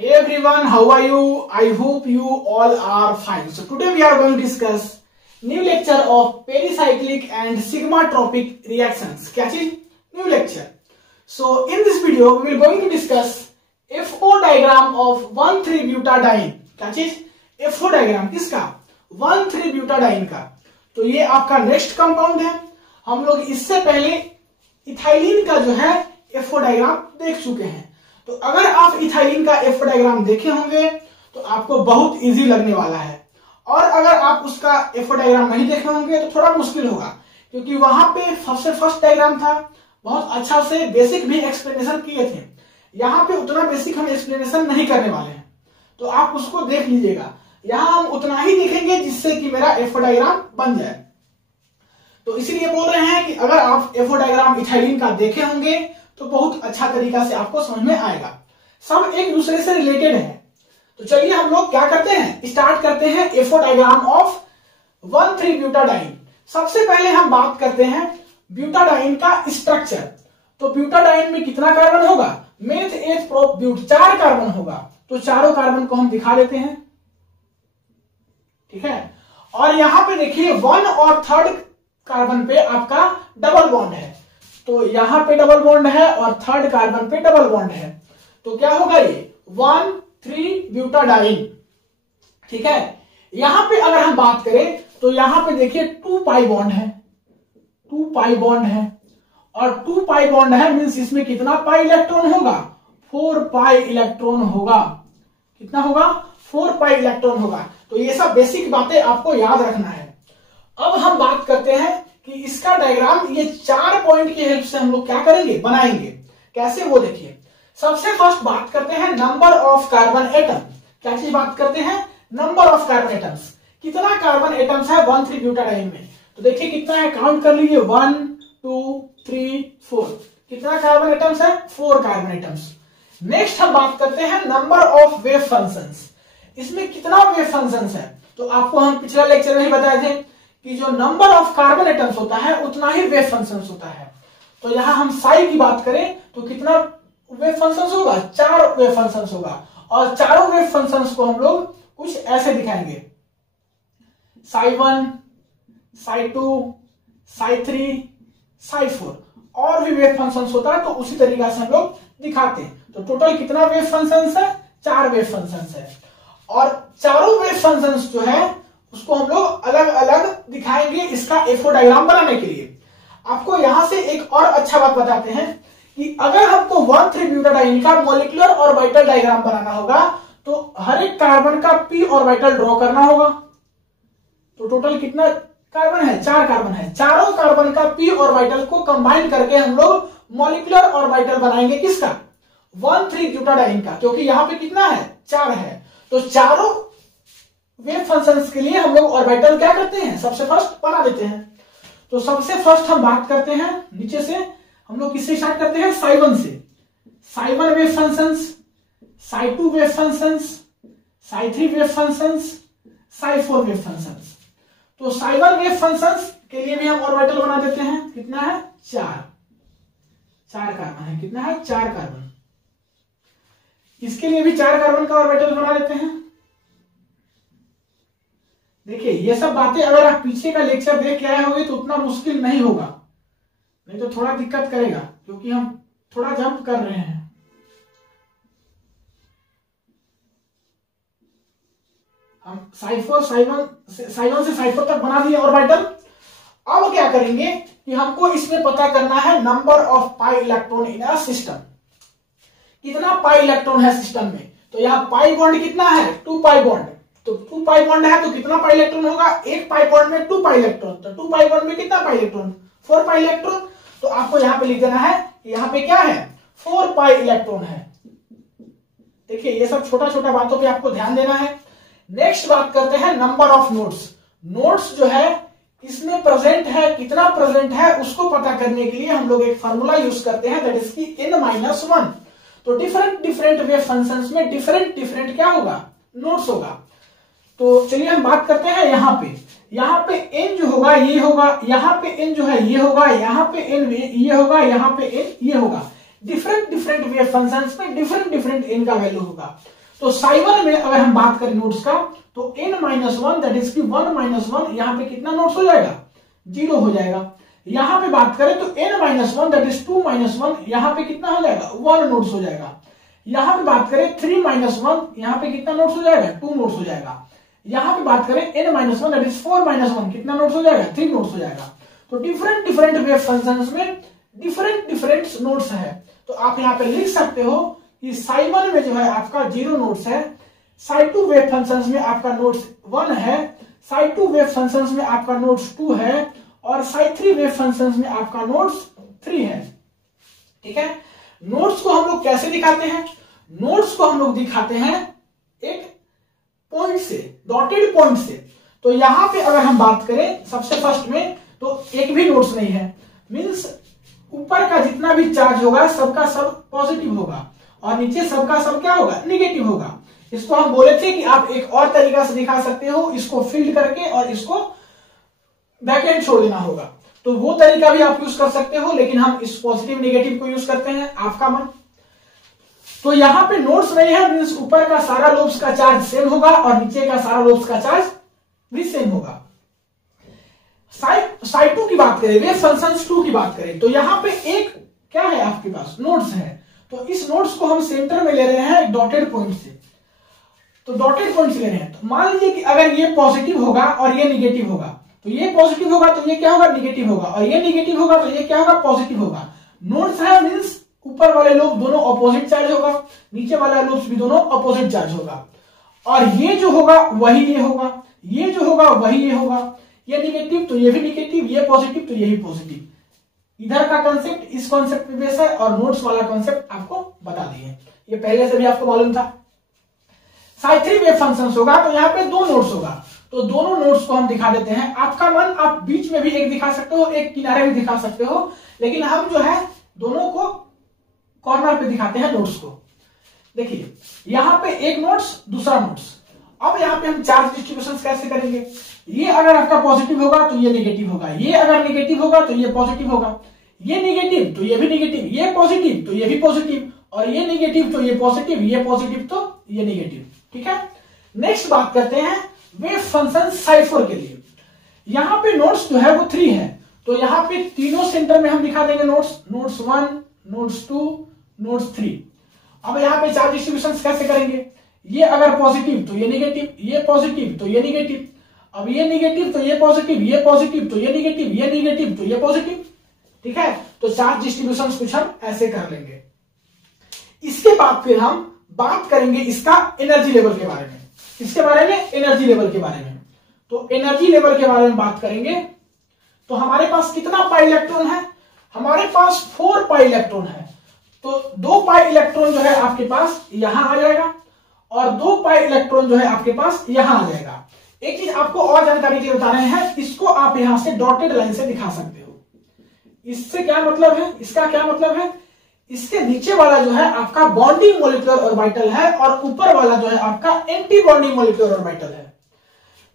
Hey everyone, how are you? I hope you all are fine. So today we are going to discuss new lecture of pericyclic and sigmatropic reactions. क्या चीज? New lecture. So in this video we will going to discuss FO diagram of 1,3-butadiene. क्या चीज? FO diagram किसका? 1,3-butadiene का. तो ये आपका next compound है. हम लोग इससे पहले इथाइलिन का जो है FO डायग्राम देख चुके हैं. तो अगर आप इथाइलिन का FO डायग्राम देखे होंगे तो आपको बहुत इजी लगने वाला है, और अगर आप उसका FO डायग्राम नहीं देखे होंगे तो थोड़ा मुश्किल होगा, क्योंकि वहां पे सबसे फर्स्ट डायग्राम था, बहुत अच्छा से बेसिक भी एक्सप्लेनेशन किए थे. यहाँ पे उतना बेसिक हम एक्सप्लेनेशन नहीं करने वाले हैं, तो आप उसको देख लीजिएगा. यहाँ हम उतना ही देखेंगे जिससे कि मेरा FO डायग्राम बन जाए. तो इसीलिए बोल रहे हैं कि अगर आप FO डायग्राम इथाइलिन का देखे होंगे तो बहुत अच्छा तरीका से आपको समझ में आएगा. सब एक दूसरे से रिलेटेड है. तो चलिए हम लोग क्या करते हैं, स्टार्ट करते हैं FO डायग्राम ऑफ 1,3-ब्यूटाडाइन. सबसे पहले हम बात करते हैं ब्यूटाडाइन का स्ट्रक्चर. तो ब्यूटाडाइन में कितना कार्बन होगा? मेथ एथ प्रो ब्यूट 4 कार्बन होगा. तो चारों कार्बन को हम दिखा देते हैं. ठीक है. और यहां पे देखिए 1 और 3rd कार्बन पे आपका डबल बॉन्ड है. तो यहां पे डबल बॉन्ड है और 3rd कार्बन पे डबल बॉन्ड है. तो क्या होगा ये 1,3-ब्यूटाडाइन. ठीक है. यहां पे अगर हम बात करें तो यहां पे देखिए 2 पाई बॉन्ड है. 2 पाई बॉन्ड है, और 2 पाई बॉन्ड है मींस इसमें कितना पाई इलेक्ट्रॉन होगा? 4 पाई इलेक्ट्रॉन होगा. कितना होगा? 4 पाई इलेक्ट्रॉन होगा. तो ये सब बेसिक बातें आपको याद रखना है. अब हम बात करते हैं कि इसका डायग्राम ये 4 पॉइंट की हेल्प से हम लोग क्या करेंगे, बनाएंगे. कैसे वो देखिए. सबसे फर्स्ट बात करते हैं नंबर ऑफ कार्बन एटम. क्या चीज बात करते हैं? Number of carbon atoms. कितना कार्बन एटम्स है 1,3-ब्यूटाडाइन में? तो देखिए कितना है, काउंट कर लीजिए. 1 2 3 4. कितना कार्बन एटम्स है? 4 कार्बन एटम्स. नेक्स्ट हम बात करते हैं नंबर ऑफ वेव फंक्शंस. इसमें कितना वेव फंक्शंस है? तो आपको हम पिछला लेक्चर में ही बताए थे कि जो नंबर ऑफ कार्बन एटम्स होता है उतना ही वेव फंक्शंस होता है. तो यहां हम साई की बात करें तो कितना वेव फंक्शंस होगा? 4 वेव फंक्शंस होगा. और चारों वेव फंक्शंस को हम लोग कुछ ऐसे दिखाएंगे. साई1, साई2, साई3, साई4. और भी वेव फंक्शंस होता है तो उसी तरीका से हम लोग दिखाते हैं. तो टोटल कितना वेव फंक्शंस है? 4 वेव फंक्शंस है. और चारों वेव फंक्शंस जो है उसको हम लोग अलग अलग दिखाएंगे इसका FO डायग्राम बनाने के लिए. आपको यहां से एक और अच्छा बात बताते हैं कि अगर हमको 1,3-ब्यूटाडाइन का मॉलिक्यूलर ऑर्बिटल डायग्राम बनाना होगा तो हर एक कार्बन का p ऑर्बिटल ड्रॉ करना होगा. तो टोटल कितना कार्बन है? 4 कार्बन है. चारों कार्बन का p ऑर्बिटल को कंबाइन करके हम लोग मॉलिक्यूलर ऑर्बिटल बनाएंगे. किसका? 1,3-ब्यूटाडाइन का, क्योंकि यहां पे कितना है? 4 है. तो चारों वेव फंक्शंस के लिए हम लोग ऑर्बिटल क्या करते हैं? सबसे फर्स्ट बना देते हैं. तो सबसे फर्स्ट हम बात करते हैं नीचे से. हम लोग किससे स्टार्ट करते हैं? साई1 से. साई1 वेव फंक्शंस, साई2 वेव फंक्शंस, साई3 वेव फंक्शंस, साई4 वेव फंक्शंस. तो साई1 वेव फंक्शंस के लिए भी हम ऑर्बिटल बना देते हैं. कितना है? 4 कार्बन है. कितना है? 4 कार्बन. इसके लिए भी 4 कार्बन का ऑर्बिटल बना देते हैं. देखिए ये सब बातें अगर आप पीछे का लेक्चर देख के आए होंगे तो उतना मुश्किल नहीं होगा, नहीं तो थोड़ा दिक्कत करेगा, क्योंकि हम थोड़ा जंप कर रहे हैं. हम साई1 से साई4 तक बना दिए ऑर्बिटल. अब क्या करेंगे कि हमको इसमें पता करना है number of pi electron in a system. कितना पाई इलेक्ट्रॉन है सिस्टम में? तो यहाँ पाई बॉन्ड कितना है? 2 पाई बॉन्ड. तो 2 पाई बॉन्ड है तो कितना पाई इलेक्ट्रॉन होगा? एक पाई बॉन्ड में 2 पाई इलेक्ट्रॉन. तो 2 पाई बॉन्ड में कितना पाई इलेक्ट्रॉन? 4 pi electron. तो आपको यहां पे लिख देना है कि यहां पे क्या है? 4 पाई इलेक्ट्रॉन है. देखिए ये सब छोटा छोटा बातों पे आपको ध्यान देना है. नेक्स्ट बात करते हैं नंबर ऑफ नोड्स. नोड्स जो है इसमें प्रेजेंट है, कितना प्रेजेंट है उसको पता करने के लिए हम लोग एक फार्मूला यूज करते हैं, दैट इज की n-1. तो डिफरेंट वेव फंक्शंस में डिफरेंट क्या होगा? नोड्स होगा. तो चलिए हम बात करते हैं यहाँ पे n जो होगा ये होगा, यहाँ पे n जो है ये होगा, यहाँ पे n ये होगा, यहाँ पे n ये होगा. डिफरेंट वेव फंक्शंस में डिफरेंट n का वैल्यू होगा. तो साई1 में अगर हम बात करें नोड्स का तो n-1 दैट इज की 1-1 यहाँ पे कितना नोड्स हो जाएगा, 0 हो जाएगा। यहां पे बात करें तो n-1 दैट इज 2-1 यहाँ पे कितना हो जाएगा, 1 नोड्स हो जाएगा। यहां पे बात करें 3-1 यहाँ पे कितना नोड्स हो जाएगा, 2 नोड्स हो जाएगा। यहां पे बात करें n-1 दैट इज 4-1 कितना नोड्स हो जाएगा, 3 नोड्स हो जाएगा। तो डिफरेंट वेव फंक्शंस में डिफरेंट नोड्स है। तो आप यहाँ पे लिख सकते हो कि साई1 में जो है आपका 0 नोड्स है, साई2 वेव फंक्शंस में आपका नोड्स 1 है, साई2 वेव फंक्शंस में आपका नोड्स 2 है और साई3 वेव फंक्शंस में आपका नोड्स 3 है। ठीक है, नोड्स को हम लोग कैसे दिखाते हैं, नोड्स को हम लोग दिखाते हैं एक पॉइंट से, डॉटेड पॉइंट से। तो यहां पे अगर हम बात करें सबसे फर्स्ट में तो एक भी नोड्स नहीं है, मींस ऊपर का जितना भी चार्ज होगा सबका सब पॉजिटिव होगा और नीचे सबका सब क्या होगा, निगेटिव होगा। इसको हम बोले थे कि आप एक और तरीका से दिखा सकते हो, इसको फील्ड करके और इसको बैकएंड छोड़ देना होगा। तो वो तरीका भी आप यूज कर सकते हो, लेकिन हम इस पॉजिटिव नेगेटिव को यूज करते हैं, आपका मन। तो यहां पे नोड्स नहीं है, मींस ऊपर का सारा लोब्स का चार्ज सेम होगा और नीचे का सारा लोब्स का चार्ज भी सेम होगा। साई2 की बात करें, वेव फंक्शंस 2 की बात करें तो यहां पे एक क्या है आपके पास, नोड्स है। तो इस नोड्स को हम सेंटर में ले रहे हैं डॉटेड पॉइंट से। तो डॉटेड पॉइंट से ले रहे हैं, तो मान लीजिए कि अगर ये पॉजिटिव होगा और ये निगेटिव होगा, तो ये पॉजिटिव होगा तो ये क्या होगा, निगेटिव होगा, और ये निगेटिव होगा तो ये क्या होगा, पॉजिटिव होगा। नोड्स है मींस ऊपर वाले लोब दोनों अपोजिट चार्ज होगा, नीचे वाला लोब्स भी दोनों अपोजिट चार्ज होगा। और ये जो होगा वही ये होगा, ये जो होगा वही ये होगा, ये निगेटिव तो ये भी निगेटिव, ये पॉजिटिव तो ये भी पॉजिटिव। इधर का कॉन्सेप्ट इस कॉन्सेप्ट पे बेस है और नोड्स वाला कॉन्सेप्ट आपको बता दिए, ये पहले से भी आपको मालूम था। साई3 वेव फंक्शंस होगा तो यहाँ पे 2 नोड्स होगा, तो दोनों नोड्स को हम दिखा देते हैं। आपका मन, आप बीच में भी एक दिखा सकते हो, एक किनारे भी दिखा सकते हो, लेकिन हम जो है दोनों को कॉर्नर पे दिखाते हैं नोड्स को। देखिए यहाँ पे एक नोड्स, दूसरा नोड्स। अब यहाँ पे हम चार्ज डिस्ट्रीब्यूशन कैसे करेंगे, ये अगर आपका पॉजिटिव होगा तो ये नेगेटिव होगा, ये अगर नेगेटिव होगा तो ये पॉजिटिव होगा, ये नेगेटिव तो ये भी नेगेटिव, ये पॉजिटिव तो ये भी पॉजिटिव, और ये नेगेटिव तो ये पॉजिटिव, ये पॉजिटिव तो ये नेगेटिव। ठीक है, नेक्स्ट बात करते हैं वेव फंक्शन साई4 के लिए। यहां पे नोड्स जो है वो 3 है, तो यहां पे तीनों सेंटर में हम दिखा देंगे नोड्स, नोड्स 1, नोड्स 2, नोड्स 3। अब यहां पे चार्ज डिस्ट्रीब्यूशन कैसे करेंगे, ये अगर पॉजिटिव तो ये नेगेटिव, ये पॉजिटिव तो ये नेगेटिव, अब ये नेगेटिव तो ये पॉजिटिव, ये पॉजिटिव तो ये नेगेटिव, ये नेगेटिव तो ये पॉजिटिव। ठीक है, तो चार्ज डिस्ट्रीब्यूशन कुछ हम ऐसे कर लेंगे। इसके बाद फिर हम बात करेंगे इसका एनर्जी लेवल के बारे में, इसके बारे में एनर्जी लेवल के बारे में। तो एनर्जी लेवल के बारे में बात करेंगे तो हमारे पास कितना पाई इलेक्ट्रॉन है, हमारे पास 4 पाई इलेक्ट्रॉन है। तो 2 पाई इलेक्ट्रॉन जो है आपके पास यहां आ जाएगा और 2 पाई इलेक्ट्रॉन जो है आपके पास यहां आ जाएगा। एक चीज आपको और जानकारी के बता रहे हैं, इसको आप यहां से डॉटेड लाइन से दिखा सकते हो। इससे क्या मतलब है, इसका क्या मतलब है, इसके नीचे वाला जो है आपका बॉन्डिंग मॉलिक्यूलर ऑर्बिटल है और ऊपर वाला जो है आपका एंटी बॉन्डिंग मॉलिक्यूलर ऑर्बिटल है।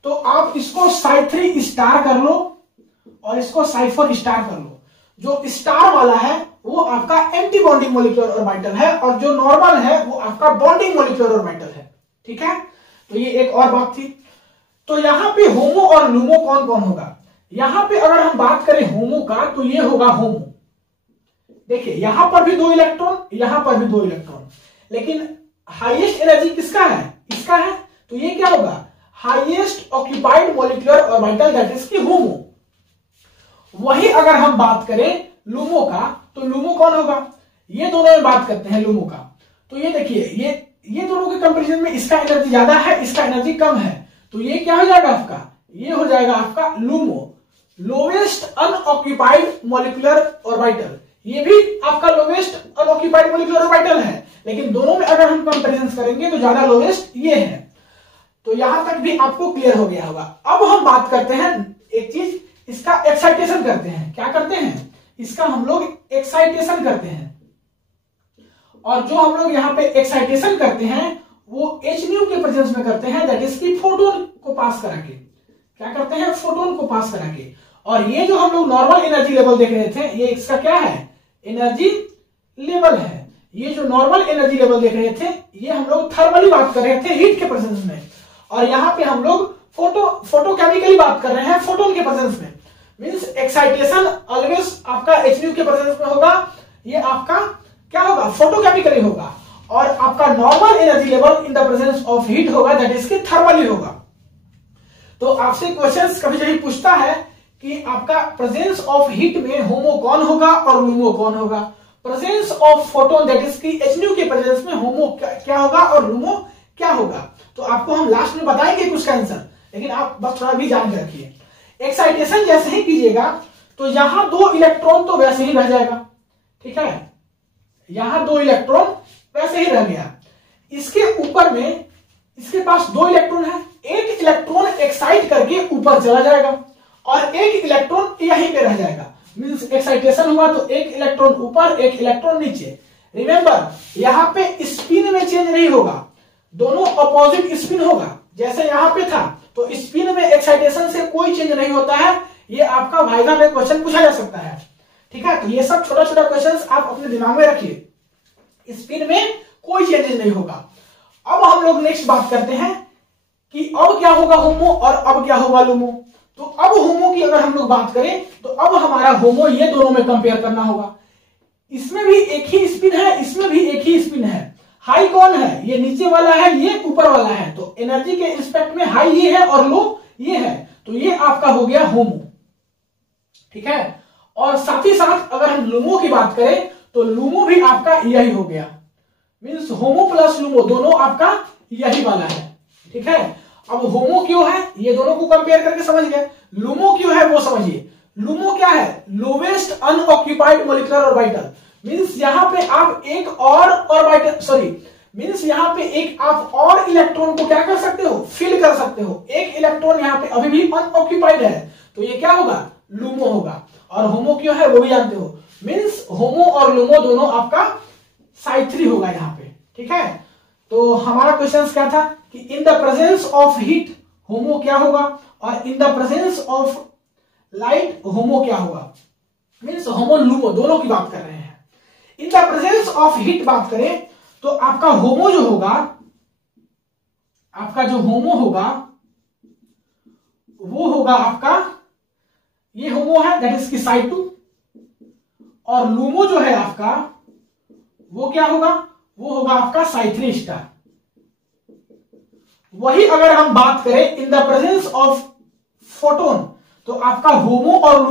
तो आप इसको साई3 स्टार कर लो और इसको साई4 स्टार कर लो। जो स्टार वाला है वो आपका एंटी बॉन्डिंग मॉलिक्यूलर ऑर्बिटल है और जो नॉर्मल है वो आपका बॉन्डिंग मॉलिक्यूलर ऑर्बिटल है। ठीक है, तो ये एक और बात थी। तो यहां पे होमो और लूमो कौन कौन होगा, यहां पे अगर हम बात करें होमो का तो ये होगा होमो। देखिए यहां पर भी 2 इलेक्ट्रॉन, यहां पर भी 2 इलेक्ट्रॉन, लेकिन हाईएस्ट एनर्जी किसका है, इसका है। तो ये क्या होगा, highest occupied molecular orbital that is की होमो। वही अगर हम बात करें लूमो का तो लूमो कौन होगा, ये दोनों में बात करते हैं लूमो का। तो ये देखिए ये दोनों के कंपैरिजन में इसका एनर्जी ज्यादा है, इसका एनर्जी कम है। तो ये क्या हो जाएगा आपका, ये हो जाएगा आपका LUMO, lowest unoccupied molecular orbital. ये भी आपका लोवेस्ट अनऑक्यूपाइड मॉलिक्यूलर ऑर्बिटल है, लेकिन दोनों में अगर हम कंपैरिजन करेंगे तो ज्यादा लोवेस्ट ये है। तो यहां तक भी आपको क्लियर हो गया होगा। अब हम बात करते हैं एक चीज, इसका एक्साइटेशन करते हैं। क्या करते हैं, इसका हम लोग एक्साइटेशन करते हैं। और जो हम लोग यहाँ पे एक्साइटेशन करते हैं वो hν के प्रेजेंस में करते हैं, दैट इज की फोटोन को पास करा के। क्या करते हैं, फोटोन को पास करा के। और ये जो हम लोग नॉर्मल एनर्जी लेवल देख रहे थे, ये इसका क्या है, एनर्जी लेवल है। ये जो नॉर्मल एनर्जी लेवल देख रहे थे ये हम लोग थर्मली बात कर रहे थे हीट के प्रेजेंस में, और यहाँ पे हम लोग फोटोकेमिकली बात कर रहे हैं फोटोन के प्रेजेंस में। मींस एक्साइटेशन ऑलवेज आपका Hν के प्रेजेंस में होगा, ये आपका क्या होगा फोटोकेमिकली होगा, और आपका normal energy level in the presence of heat होगा दैट इज की थर्मली होगा। तो आपसे क्वेश्चंस कभी कभी पूछता है कि आपका प्रेजेंस ऑफ हीट में होमो कौन होगा और लूमो कौन होगा, presence of photon that is की Hν के प्रेजेंस में होमो क्या होगा और लूमो क्या होगा। तो आपको हम लास्ट में बताएंगे कुछ का आंसर, लेकिन आप बस थोड़ा भी जान के रखिए। एक्साइटेशन जैसे ही कीजिएगा तो यहां 2 इलेक्ट्रॉन तो वैसे ही रह जाएगा, ठीक है, यहां 2 इलेक्ट्रॉन वैसे ही रह गया। इसके ऊपर में इसके पास 2 इलेक्ट्रॉन है, एक इलेक्ट्रॉन एक्साइट करके ऊपर चला जाएगा और एक इलेक्ट्रॉन यहीं पे रह जाएगा। मींस एक्साइटेशन हुआ तो एक इलेक्ट्रॉन ऊपर एक इलेक्ट्रॉन नीचे। रिमेंबर यहां पे स्पिन में चेंज नहीं होगा, दोनों अपोजिट स्पिन होगा। जैसे यहां पे था तो स्पिन में एक्साइटेशन से कोई चेंज नहीं होता है, ये आपका वाइवा में क्वेश्चन पूछा जा सकता है, ठीक है। तो ये सब छोटा छोटा क्वेश्चन आप अपने दिमाग में रखिए, स्पिन में कोई चेंजेस नहीं होगा। अब हम लोग नेक्स्ट बात करते हैं कि अब क्या होगा होमो और अब क्या होगा लूमो। तो अब होमो की अगर हम लोग बात करें तो अब हमारा होमो ये दोनों में कंपेयर करना होगा। इसमें भी एक ही स्पिन है, इसमें भी एक ही स्पिन है। हाई कौन है, ये नीचे वाला है, ये ऊपर वाला है, तो एनर्जी के रिस्पेक्ट में हाई ये है और लो ये है, तो ये आपका हो गया होमो, ठीक है। और साथ ही साथ अगर हम लूमो की बात करें तो लूमो भी आपका यही हो गया, मींस होमो प्लस लूमो दोनों आपका यही वाला है, ठीक है। अब होमो क्यों है ये दोनों को कंपेयर करके समझ गए, लूमो क्यों है वो समझिए। लूमो क्या है, lowest unoccupied molecular orbital, means यहां पे आप एक और ऑर्बिटल मींस यहां पे एक आप और इलेक्ट्रॉन को क्या कर सकते हो, फिल कर सकते हो। एक इलेक्ट्रॉन यहां पे अभी भी अनऑक्यूपाइड है तो ये क्या होगा, लूमो होगा। और होमो क्यों है वो भी जानते हो, मींस होमो और लूमो दोनों आपका साई3 होगा यहाँ पे, ठीक है। तो हमारा क्वेश्चन क्या था कि in the presence of heat homo क्या होगा और in the presence of light homo क्या होगा, मींस होमो लूमो दोनों की बात कर रहे हैं। इन द प्रेजेंस ऑफ हीट बात करें तो आपका होमो जो होगा, आपका जो होमो होगा वो होगा आपका, ये होमो है दैट इज की साई2, और लूमो जो है आपका वो क्या होगा, वो होगा आपका साई3 स्टार। वही अगर हम बात करें इन द प्रेजेंस ऑफ फोटोन तो आपका होमो और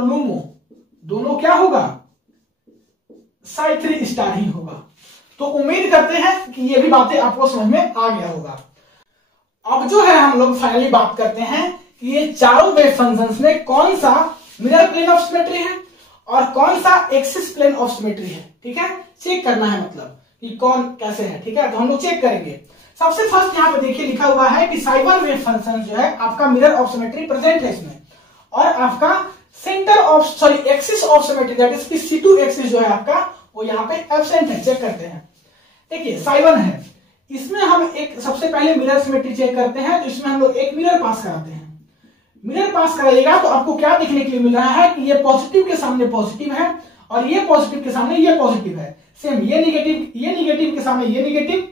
लूमो दोनों क्या होगा, साई3 स्टार ही होगा। तो उम्मीद करते हैं कि ये भी बातें आपको समझ में आ गया होगा। अब जो है हम लोग फाइनली बात करते हैं कि ये चारों वेव फंक्शंस में कौन सा मिरर प्लेन ऑफ सिमेट्री है और कौन सा एक्सिस प्लेन ऑफ सिमेट्री है, ठीक है। चेक करना है मतलब कि कौन कैसे है, ठीक है। तो हम लोग चेक करेंगे। सबसे फर्स्ट यहाँ पे देखिए लिखा हुआ है कि साई1 वेव फंक्शन जो है आपका मिरर ऑफ सिमेट्री प्रेजेंट है इसमें, और आपका centre of axis of symmetry that is की C2 एक्सिस जो है आपका वो यहाँ पे एब्सेंट है। चेक करते हैं, देखिए साई1 है, इसमें हम एक सबसे पहले मिरर सिमेट्री चेक करते हैं। तो इसमें हम लोग एक मिरर पास कराते हैं। मिरर पास कराइएगा तो आपको क्या देखने के लिए मिल रहा है कि ये पॉजिटिव के सामने पॉजिटिव है और ये पॉजिटिव के सामने ये पॉजिटिव है। सेम ये निगेटिव के सामने ये निगेटिव,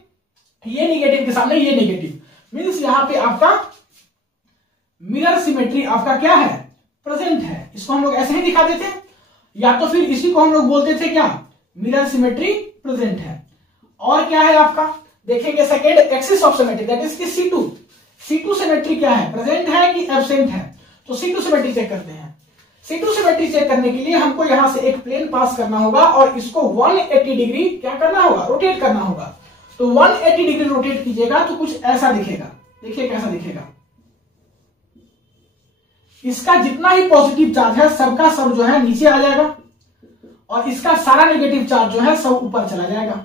ये निगेटिव के सामने ये निगेटिव, मींस यहाँ पे आपका मिरर सिमेट्री आपका क्या है, प्रेजेंट है। इसको हम लोग ऐसे ही दिखा देते हैं, या तो फिर इसी को हम लोग बोलते थे क्या, मिरर सिमेट्री प्रेजेंट है। और क्या है आपका, देखेंगे second axis of symmetry that is की C2 सिमेट्री क्या है, प्रेजेंट है कि एब्सेंट है। तो C2 सिमेट्री चेक करते हैं। C2 सिमेट्री चेक करने के लिए हमको यहां से एक प्लेन पास करना होगा और इसको 180 डिग्री क्या करना होगा, रोटेट करना होगा। तो 180 डिग्री रोटेट कीजिएगा तो कुछ ऐसा दिखेगा, देखिए कैसा दिखेगा। इसका जितना ही पॉजिटिव चार्ज है सबका सब जो है नीचे आ जाएगा और इसका सारा नेगेटिव चार्ज जो है सब ऊपर चला जाएगा।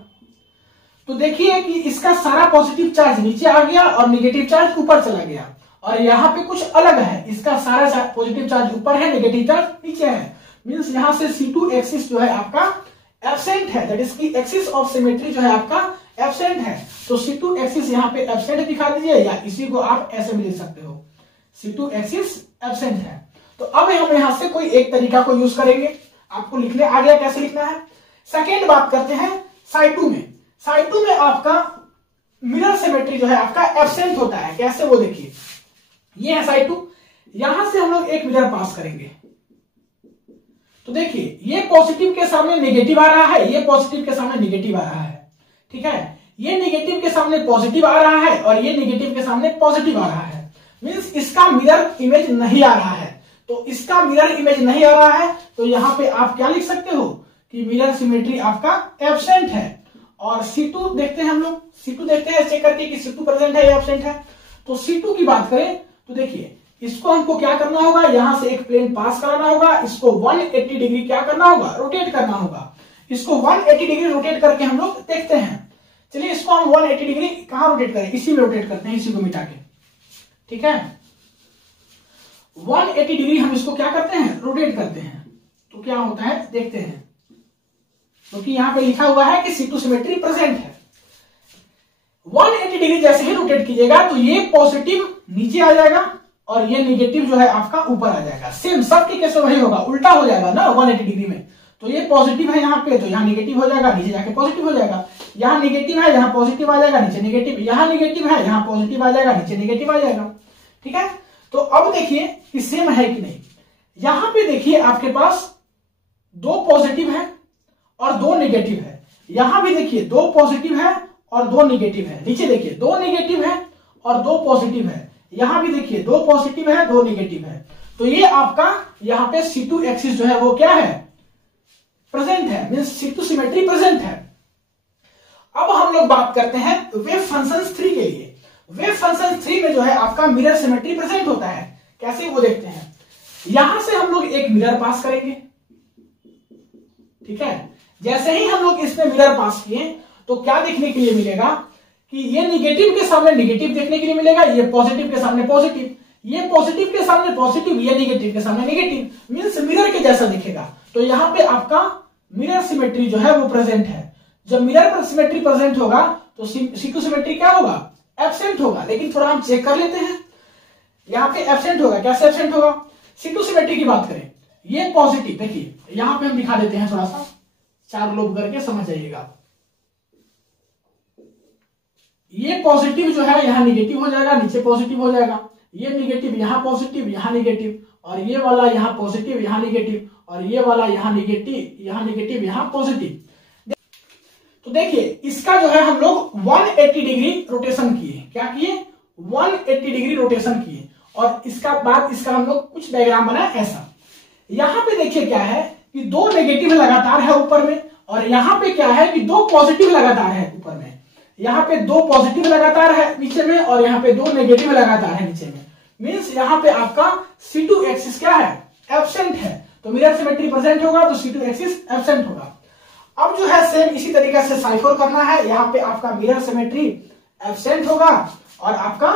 तो देखिए कि इसका सारा पॉजिटिव चार्ज नीचे आ गया और नेगेटिव चार्ज ऊपर चला गया, और यहाँ पे कुछ अलग है, इसका सारा पॉजिटिव चार्ज ऊपर है, नेगेटिव चार्ज नीचे है। मींस यहां से C2 एक्सिस जो है आपका एब्सेंट है, दैट इज की एक्सिस ऑफ सिमेट्री जो है आपका एब्सेंट है। तो C2 एक्सिस यहाँ पे एब्सेंट दिखा दीजिए, या इसी को आप ऐसे भी लिख सकते हो, C2 एक्सिस एब्सेंट है। तो अब हम यहां से कोई एक तरीका को यूज करेंगे। आपको लिखने आ गया कैसे लिखना है। सेकेंड बात करते हैं साइड 2 में। साइड 2 में आपका मिरर सिमेट्री जो है आपका एब्सेंट होता है। कैसे वो देखिए, ये है साइड 2, यहां से हम लोग एक मिरर पास करेंगे तो देखिए ये पॉजिटिव के सामने नेगेटिव आ रहा है, ये पॉजिटिव के सामने नेगेटिव आ रहा है, ठीक है। ये नेगेटिव के सामने पॉजिटिव आ रहा है और ये नेगेटिव के सामने पॉजिटिव आ रहा है, मींस इसका मिरर इमेज नहीं आ रहा है। तो इसका मिरर इमेज नहीं आ रहा है तो यहां पे आप क्या लिख सकते हो कि मिरर सिमेट्री आपका एब्सेंट है। और C2 देखते हैं हम लोग, C2 देखते हैं चेक करके कि C2 प्रेजेंट है या एब्सेंट है। तो C2 की बात करें तो देखिए इसको हमको क्या करना होगा, यहां से एक प्लेन पास कराना होगा, इसको 180 डिग्री क्या करना होगा, रोटेट करना होगा। इसको 180 डिग्री रोटेट करके हम लोग देखते हैं। चलिए इसको हम 180 डिग्री कहां रोटेट करें, इसी में रोटेट करते हैं, इसी को मिटा के, ठीक है। 180 डिग्री हम इसको क्या करते हैं, रोटेट करते हैं। तो क्या होता है देखते हैं, क्योंकि यहां पे लिखा हुआ है कि C2 सिमेट्री प्रेजेंट है। 180 डिग्री जैसे ही रोटेट कीजिएगा तो ये पॉजिटिव नीचे आ जाएगा और ये नेगेटिव जो है आपका ऊपर आ जाएगा। सेम सबके केस में वही होगा, उल्टा हो जाएगा ना 180 डिग्री में। तो ये पॉजिटिव है यहाँ पे तो यहाँ नेगेटिव हो जाएगा, नीचे जाके पॉजिटिव हो जाएगा। यहाँ नेगेटिव है यहाँ पॉजिटिव आ जाएगा, नीचे नेगेटिव, यहाँ नेगेटिव है यहाँ पॉजिटिव आ जाएगा, नीचे नेगेटिव आ जाएगा, ठीक है। तो अब देखिए कि सेम है कि नहीं। यहां पे देखिए आपके पास 2 पॉजिटिव है और 2 नेगेटिव है। यहां भी देखिए 2 पॉजिटिव है और 2 नेगेटिव है। नीचे देखिए 2 नेगेटिव है और 2 पॉजिटिव है। यहां भी देखिए 2 पॉजिटिव है 2 नेगेटिव है। तो ये आपका यहाँ पे C2 एक्सिस जो है वो क्या है, प्रेजेंट है, मींस C2 सिमेट्री प्रेजेंट है। अब हम लोग बात करते हैं वेव फंक्शन 3 के लिए। वेव फंक्शन 3 में जो है आपका मिरर सिमेट्री प्रेजेंट होता है। कैसे वो देखते हैं, यहां से हम लोग एक मिरर पास करेंगे, ठीक है। जैसे ही हम लोग इसमें मिरर पास किए तो क्या देखने के लिए मिलेगा कि ये नेगेटिव के सामने नेगेटिव देखने के लिए मिलेगा, ये पॉजिटिव के सामने पॉजिटिव, ये पॉजिटिव के सामने पॉजिटिव, ये नेगेटिव के सामने नेगेटिव, मींस मिरर के जैसा दिखेगा। तो यहां पे आपका मिरर सिमेट्री जो है वो प्रेजेंट है। जब मिरर सिमेट्री प्रेजेंट होगा तो C2 सिमेट्री क्या होगा, एब्सेंट होगा। लेकिन थोड़ा हम चेक कर लेते हैं, यहां पे एब्सेंट होगा। कैसे एब्सेंट होगा, C2 सिमेट्री की बात करें, ये पॉजिटिव देखिए यहां पे हम दिखा देते हैं, थोड़ा सा 4 लोब करके समझ जाइएगा। ये पॉजिटिव जो है यहाँ नेगेटिव हो जाएगा, नीचे पॉजिटिव हो जाएगा, ये नेगेटिव यहाँ पॉजिटिव यहाँ नेगेटिव, और ये वाला यहाँ पॉजिटिव यहाँ नेगेटिव, और ये वाला यहाँ नेगेटिव यहाँ पॉजिटिव। तो देखिए इसका जो है हम लोग 180 डिग्री रोटेशन किए। क्या किए, 180 डिग्री रोटेशन किए। और इसका बाद इसका हम लोग कुछ डायग्राम बनाए ऐसा। यहां पे देखिए क्या है कि 2 नेगेटिव लगातार है ऊपर में, और यहां पे क्या है कि 2 पॉजिटिव लगातार है ऊपर में। यहाँ पे 2 पॉजिटिव लगातार है नीचे में और यहाँ पे 2 नेगेटिव लगातार है नीचे में। मींस यहाँ पे आपका C2 एक्सिस क्या है, एब्सेंट है। तो मिरर सिमेट्री प्रेजेंट होगा तो C2 एक्सिस एब्सेंट होगा। अब जो है सेम इसी तरीके से साइफर करना है। यहाँ पे आपका मिरर सिमेट्री एब्सेंट होगा और आपका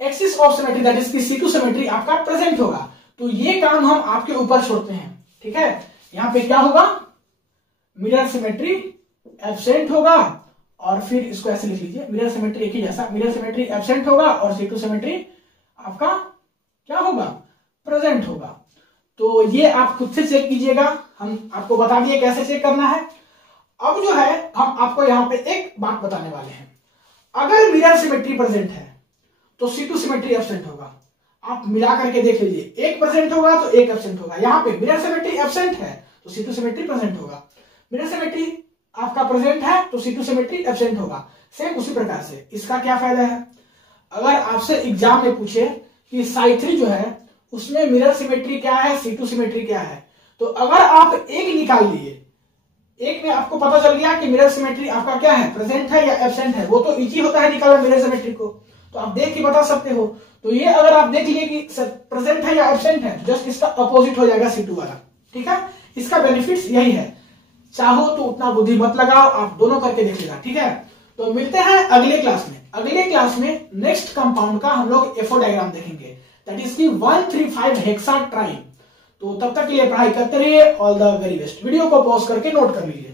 axis of symmetry that is C2 symmetry आपका प्रेजेंट होगा। तो ये काम हम आपके ऊपर छोड़ते हैं, ठीक है। यहाँ पे क्या होगा, मिरर सिमेट्री एब्सेंट होगा, और फिर इसको ऐसे लिख लीजिए, मिरर सिमेट्री एक ही जैसा, मिरर सिमेट्री एब्सेंट होगा और C2 सिमेट्री आपका क्या होगा, प्रेजेंट होगा। तो ये आप खुद से चेक कीजिएगा, हम आपको बता दिए कैसे चेक करना है। अब जो है हम आपको यहां पे एक बात बताने वाले हैं। अगर मिरर सिमेट्री प्रेजेंट है तो C2 सिमेट्री एब्सेंट होगा। आप मिला करके देख लीजिए, एक प्रेजेंट होगा तो एक एब्सेंट होगा। यहाँ पे मिरर सिमेट्री एब्सेंट है तो C2 सिमेट्री प्रेजेंट होगा। मिरर सिमेट्री आपका प्रेजेंट है तो C2 सिमेट्री एब्सेंट होगा। सेम उसी प्रकार से इसका क्या फायदा है, अगर आपसे एग्जाम में पूछे कि साइड 3 जो है उसमें मिरर सिमेट्री क्या है, C2 सिमेट्री क्या है, तो अगर आप एक निकाल लिए, एक में आपको पता चल गया कि मिरर सिमेट्री आपका क्या है, प्रेजेंट है या एब्सेंट है, वो तो इजी होता है निकालना मिरर सिमेट्री को, तो आप देख के बता सकते हो। तो ये अगर आप देख लिए कि प्रेजेंट है या एब्सेंट है, जस्ट इसका अपोजिट हो जाएगा C2 वाला, ठीक है। इसका बेनिफिट्स यही है। चाहो तो उतना बुद्धि मत लगाओ, आप दोनों करके देखिएगा, ठीक है। तो मिलते हैं अगले क्लास में। अगले क्लास में नेक्स्ट कंपाउंड का हम लोग FO डायग्राम देखेंगे, दैट इज की 135 हेक्सा ट्राइम। तो तब तक के लिए पढ़ाई करते रहिए। All the very best. Video को पॉज करके नोट कर लीजिए।